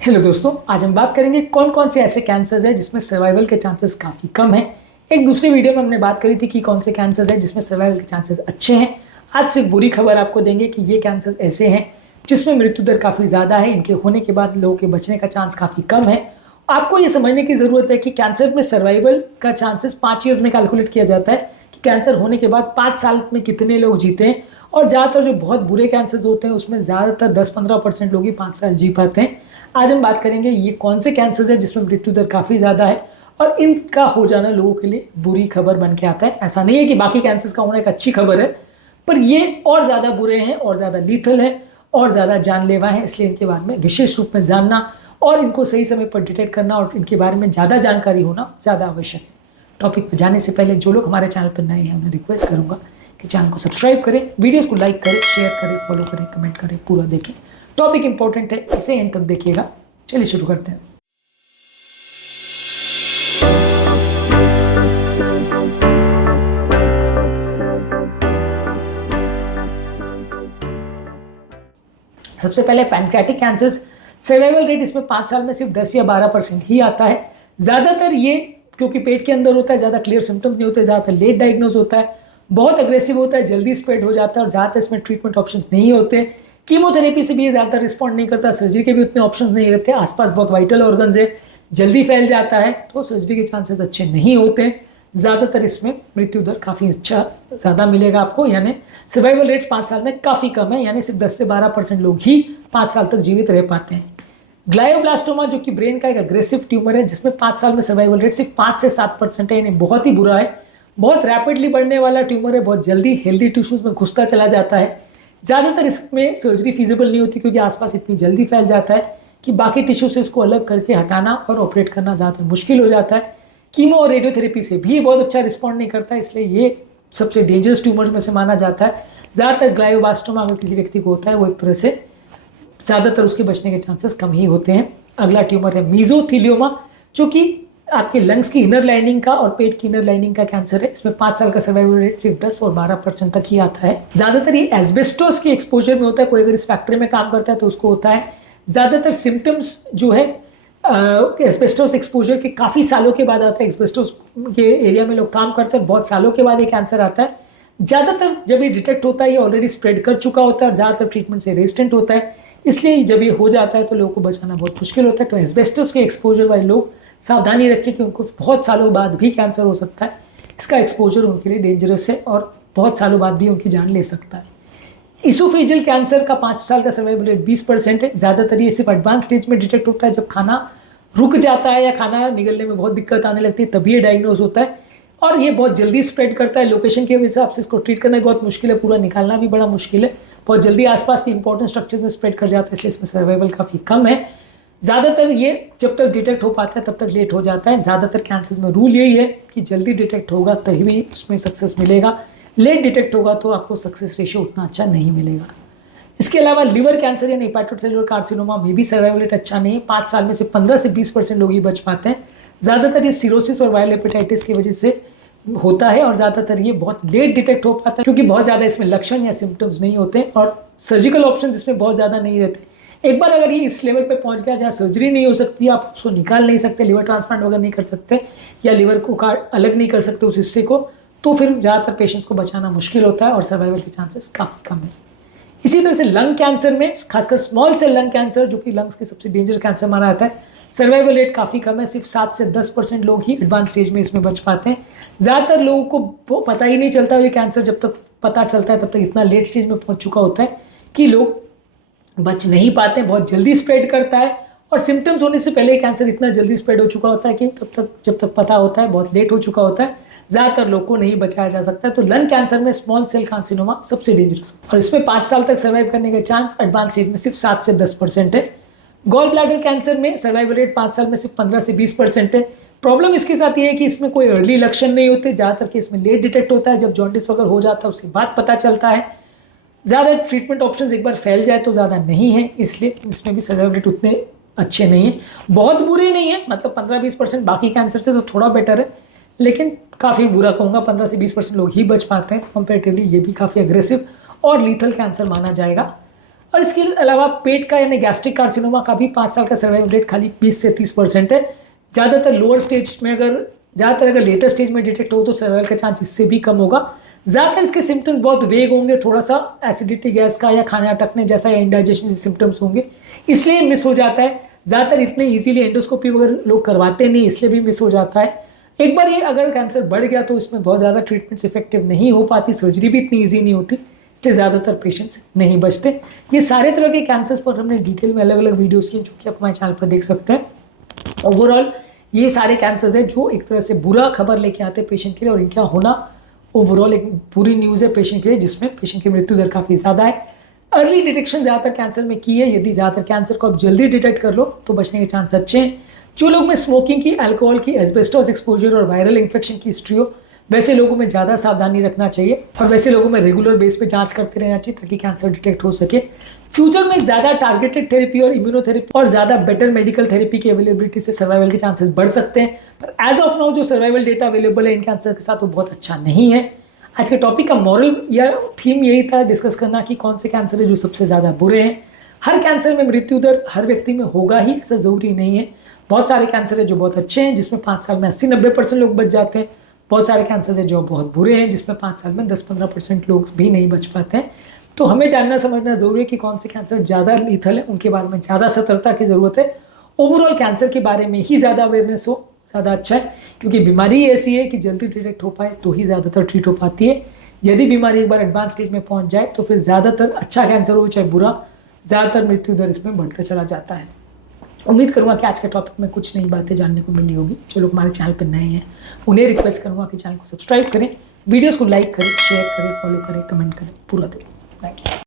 Hello दोस्तों, आज हम बात करेंगे कौन कौन से ऐसे कैंसर्स हैं जिसमें सर्वाइवल के चांसेस काफ़ी कम हैं। एक दूसरी वीडियो में हमने बात करी थी कि कौन से कैंसर्स हैं जिसमें सर्वाइवल के चांसेस अच्छे हैं। आज सिर्फ बुरी खबर आपको देंगे कि ये कैंसर्स ऐसे हैं जिसमें मृत्यु दर काफ़ी ज़्यादा है, इनके होने के बाद लोगों के बचने का चांस काफ़ी कम है। आपको ये समझने की ज़रूरत है कि कैंसर में सर्वाइवल का चांसेस 5 ईयर्स में कैलकुलेट किया जाता है कि कैंसर होने के बाद 5 साल में कितने लोग जीते हैं। और ज़्यादातर जो बहुत बुरे कैंसर्स होते हैं उसमें ज़्यादातर 10-15% लोग ही 5 साल जी पाते हैं। आज हम बात करेंगे ये कौन से कैंसर्स हैं जिसमें मृत्यु दर काफ़ी ज़्यादा है और इनका हो जाना लोगों के लिए बुरी खबर बन के आता है। ऐसा नहीं है कि बाकी कैंसर्स का होना एक अच्छी खबर है, पर ये और ज़्यादा बुरे हैं और ज़्यादा लीथल है और ज़्यादा जानलेवा है। इसलिए इनके बारे में विशेष रूप में जानना और इनको सही समय पर डिटेक्ट करना और इनके बारे में ज़्यादा जानकारी होना ज़्यादा आवश्यक है। टॉपिक पर जाने से पहले जो लोग हमारे चैनल पर नए हैं उन्हें रिक्वेस्ट करूँगा कि चैनल को सब्सक्राइब करें, वीडियोज़ को लाइक करें, शेयर करें, फॉलो करें, कमेंट करें, पूरा देखें। टॉपिक इंपॉर्टेंट है, इसे एंड तक देखिएगा। चलिए शुरू करते हैं। सबसे पहले पैनक्रियाटिक कैंसर्स, सर्वाइवल रेट इसमें 5 साल में सिर्फ 10 या 12% ही आता है। ज़्यादातर ये क्योंकि पेट के अंदर होता है, ज़्यादा क्लियर सिम्टम्स नहीं होते, ज़्यादातर लेट डायग्नोज होता है, बहुत अग्रेसिव होता है, जल्दी स्प्रेड हो जाता है और ज़्यादातर इसमें ट्रीटमेंट ऑप्शंस नहीं होते। कीमोथेरेपी से भी ये ज़्यादातर रिस्पॉन्ड नहीं करता, सर्जरी के भी उतने ऑप्शंस नहीं रहते, आसपास बहुत वाइटल ऑर्गन्स है, जल्दी फैल जाता है तो सर्जरी के चांसेस अच्छे नहीं होते। ज़्यादातर इसमें मृत्यु दर काफ़ी अच्छा ज़्यादा मिलेगा आपको, यानी सर्वाइवल रेट्स 5 साल में काफ़ी कम है, यानी सिर्फ 10 से 12% लोग ही 5 साल तक जीवित रह पाते हैं। ग्लायोब्लास्टोमा जो कि ब्रेन का एक अग्रेसिव ट्यूमर है जिसमें 5 साल में सर्वाइवल रेट सिर्फ 5 से 7% है, यानी बहुत ही बुरा है। बहुत रैपिडली बढ़ने वाला ट्यूमर है, बहुत जल्दी हेल्दी टिश्यूज़ में घुसता चला जाता है। ज़्यादातर इसमें सर्जरी फीजिबल नहीं होती क्योंकि आसपास इतनी जल्दी फैल जाता है कि बाकी टिश्यू से इसको अलग करके हटाना और ऑपरेट करना ज़्यादातर मुश्किल हो जाता है। कीमो और रेडियोथेरेपी से भी बहुत अच्छा रिस्पॉन्ड नहीं करता है, इसलिए ये सबसे डेंजरस ट्यूमर्स में से माना जाता है। ज़्यादातर ग्लायोब्लास्टोमा अगर किसी व्यक्ति को होता है वो एक तरह से ज़्यादातर उसके बचने के चांसेस कम ही होते हैं। अगला ट्यूमर है मीजोथीलियोमा, जो कि आपके लंग्स की इनर लाइनिंग का और पेट की इनर लाइनिंग का कैंसर है। इसमें 5 साल का सर्वाइवल रेट सिर्फ 10 और 12% तक ही आता है। ज़्यादातर ये एस्बेस्टोस के एक्सपोजर में होता है, कोई अगर इस फैक्ट्री में काम करता है तो उसको होता है। ज़्यादातर सिम्टम्स जो है एस्बेस्टोस एक्सपोजर के काफ़ी सालों के बाद आता है। एस्बेस्टोस के एरिया में लोग काम करते हैं, बहुत सालों के बाद ये कैंसर आता है। ज़्यादातर जब ये डिटेक्ट होता है ये ऑलरेडी स्प्रेड कर चुका होता है और ज़्यादातर ट्रीटमेंट से रेजिस्टेंट होता है, इसलिए जब ये हो जाता है तो लोगों को बचाना बहुत मुश्किल होता है। तो एस्बेस्टोस के एक्सपोजर वाले लोग सावधानी रखें कि उनको बहुत सालों बाद भी कैंसर हो सकता है। इसका एक्सपोजर उनके लिए डेंजरस है और बहुत सालों बाद भी उनकी जान ले सकता है। इसोफेजियल कैंसर का 5 साल का सर्वाइवल रेट 20% है। ज़्यादातर ये सिर्फ एडवांस स्टेज में डिटेक्ट होता है, जब खाना रुक जाता है या खाना निगलने में बहुत दिक्कत आने लगती है तभी ये डायग्नोज होता है और ये बहुत जल्दी स्प्रेड करता है। लोकेशन के हिसाब से इसको ट्रीट करना भी बहुत मुश्किल है, पूरा निकालना भी बड़ा मुश्किल है, बहुत जल्दी आसपास के इंपॉर्टेंट स्ट्रक्चर्स में स्प्रेड कर जाता है, इसलिए इसमें सर्वाइवल काफ़ी कम है। ज़्यादातर ये जब तक डिटेक्ट हो पाता है तब तक लेट हो जाता है। ज़्यादातर कैंसर्स में रूल यही है कि जल्दी डिटेक्ट होगा तभी भी उसमें सक्सेस मिलेगा, लेट डिटेक्ट होगा तो आपको सक्सेस रेशियो उतना अच्छा नहीं मिलेगा। इसके अलावा लिवर कैंसर यानी हेपेटोसेलुलर कार्सिनोमा में भी सर्वाइवल रेट अच्छा नहीं है। 5 साल में से 15 से 20% लोग ही बच पाते हैं। ज़्यादातर ये सिरोसिस और वायरल हेपेटाइटिस की वजह से होता है और ज़्यादातर ये बहुत लेट डिटेक्ट हो पाता है क्योंकि बहुत ज़्यादा इसमें लक्षण या सिम्टम्स नहीं होते और सर्जिकल ऑप्शन इसमें बहुत ज़्यादा नहीं रहते। एक बार अगर ये इस लेवल पे पहुंच गया जहाँ सर्जरी नहीं हो सकती, आप उसको निकाल नहीं सकते, लिवर ट्रांसप्लांट वगैरह नहीं कर सकते या लिवर को अलग नहीं कर सकते उस हिस्से को, तो फिर ज़्यादातर पेशेंट्स को बचाना मुश्किल होता है और सर्वाइवल के चांसेस काफ़ी कम है। इसी तरह से लंग कैंसर में, खासकर स्मॉल सेल लंग कैंसर जो कि लंग्स के सबसे डेंजर कैंसर माना जाता है, सर्वाइवल रेट काफ़ी कम है। सिर्फ 7 से 10% लोग ही एडवांस स्टेज में इसमें बच पाते हैं। ज़्यादातर लोगों को पता ही नहीं चलता, ये कैंसर जब तक पता चलता है तब तक इतना लेट स्टेज में पहुंच चुका होता है कि लोग बच नहीं पाते, बहुत जल्दी स्प्रेड करता है और सिम्टम्स होने से पहले कैंसर इतना जल्दी स्प्रेड हो चुका होता है कि जब तक पता होता है बहुत लेट हो चुका होता है। ज़्यादातर लोग को नहीं बचाया जा सकता है। तो लंग कैंसर में स्मॉल सेल कार्सिनोमा सबसे डेंजरस और इसमें 5 साल तक सर्वाइव करने का चांस एडवांस स्टेज में सिर्फ 7 से 10% है। गॉल ब्लैडर कैंसर में सर्वाइवल रेट 5 साल में सिर्फ 15 से 20% है। प्रॉब्लम इसके साथ ये है कि इसमें कोई अर्ली लक्षण नहीं होते, ज़्यादातर केस में लेट डिटेक्ट होता है, जब जॉन्डिस वगैरह हो जाता है उसके बाद पता चलता है। ज़्यादा ट्रीटमेंट ऑप्शंस एक बार फैल जाए तो ज़्यादा नहीं है, इसलिए इसमें भी सर्वाइवल रेट उतने अच्छे नहीं है। बहुत बुरे नहीं है, मतलब 15-20% बाकी कैंसर से तो थोड़ा बेटर है, लेकिन काफ़ी बुरा कहूँगा। 15 से 20% लोग ही बच पाते हैं कंपेरेटिवली, ये भी काफ़ी अग्रेसिव और लीथल कैंसर माना जाएगा। और इसके अलावा पेट का यानी गैस्ट्रिक कार्सिनोमा का भी 5 साल का सर्वाइवल रेट खाली 20 से 30% है। ज़्यादातर लोअर स्टेज में अगर लेटर स्टेज में डिटेक्ट हो तो सर्वाइवल का चांस इससे भी कम होगा। ज़्यादातर इसके सिम्टम्स बहुत वेग होंगे, थोड़ा सा एसिडिटी गैस का या खाने अटकने जैसा या इंडाइजेशन जैसे सिम्टम्स होंगे, इसलिए मिस हो जाता है। ज़्यादातर इतने इजीली एंडोस्कोपी वगैरह लोग करवाते नहीं, इसलिए भी मिस हो जाता है। एक बार ये अगर कैंसर बढ़ गया तो इसमें बहुत ज़्यादा ट्रीटमेंट्स इफेक्टिव नहीं हो पाती, सर्जरी भी इतनी ईजी नहीं होती, इसलिए ज़्यादातर पेशेंट्स नहीं बचते। ये सारे तरह के कैंसर्स पर हमने डिटेल में अलग अलग वीडियोस किए जो कि आप हमारे चैनल पर देख सकते हैं। ओवरऑल ये सारे कैंसर्स हैं जो एक तरह से बुरा खबर लेके आते हैं पेशेंट के लिए, और इनका होना ओवरऑल एक बुरी न्यूज़ है पेशेंट के लिए, जिसमें पेशेंट की मृत्यु दर काफ़ी ज़्यादा है। अर्ली डिटेक्शन ज़्यादातर कैंसर में की है, यदि ज़्यादातर कैंसर को आप जल्दी डिटेक्ट कर लो तो बचने के चांस अच्छे हैं। जो लोग में स्मोकिंग की, अल्कोहल की, एस्बेस्टोस एक्सपोजर और वायरल इन्फेक्शन की हिस्ट्री हो, वैसे लोगों में ज़्यादा सावधानी रखना चाहिए, और वैसे लोगों में रेगुलर बेस पे जांच करते रहना चाहिए ताकि कैंसर डिटेक्ट हो सके। फ्यूचर में ज़्यादा टारगेटेड थेरेपी और इम्यूनोथेरेपी और ज़्यादा बेटर मेडिकल थेरेपी की अवेलेबिलिटी से सर्वाइवल के चांसेस बढ़ सकते हैं, पर एज ऑफ नाउ जो सर्वाइवल डेटा अवेलेबल है इन कैंसर के साथ वो बहुत अच्छा नहीं है। आज के टॉपिक का मॉरल या थीम यही था डिस्कस करना कि कौन से कैंसर है जो सबसे ज़्यादा बुरे हैं। हर कैंसर में मृत्यु दर हर व्यक्ति में होगा ही, ऐसा ज़रूरी नहीं है। बहुत सारे कैंसर है जो बहुत अच्छे हैं, जिसमें 5 साल में 80-90% लोग बच जाते हैं। बहुत सारे कैंसर है जो बहुत बुरे हैं, जिसमें 5 साल में 10-15% लोग भी नहीं बच पाते हैं। तो हमें जानना समझना जरूरी है कि कौन से कैंसर ज़्यादा लीथल है, उनके बारे में ज़्यादा सतर्कता की ज़रूरत है। ओवरऑल कैंसर के बारे में ही ज़्यादा अवेयरनेस हो ज़्यादा अच्छा है, क्योंकि बीमारी ऐसी है कि जल्दी डिटेक्ट हो पाए तो ही ज़्यादातर ट्रीट हो पाती है। यदि बीमारी एक बार एडवांस स्टेज में पहुंच जाए तो फिर ज़्यादातर अच्छा कैंसर हो चाहे बुरा, ज़्यादातर मृत्यु दर इसमें बढ़ता चला जाता है। उम्मीद करूँगा कि आज के टॉपिक में कुछ नई बातें जानने को मिली होगी। जो लोग हमारे चैनल पर नए हैं उन्हें रिक्वेस्ट करूँगा कि चैनल को सब्सक्राइब करें, वीडियोज़ को लाइक करें, शेयर करें, फॉलो करें, कमेंट करें, पूरा दें। Thank you.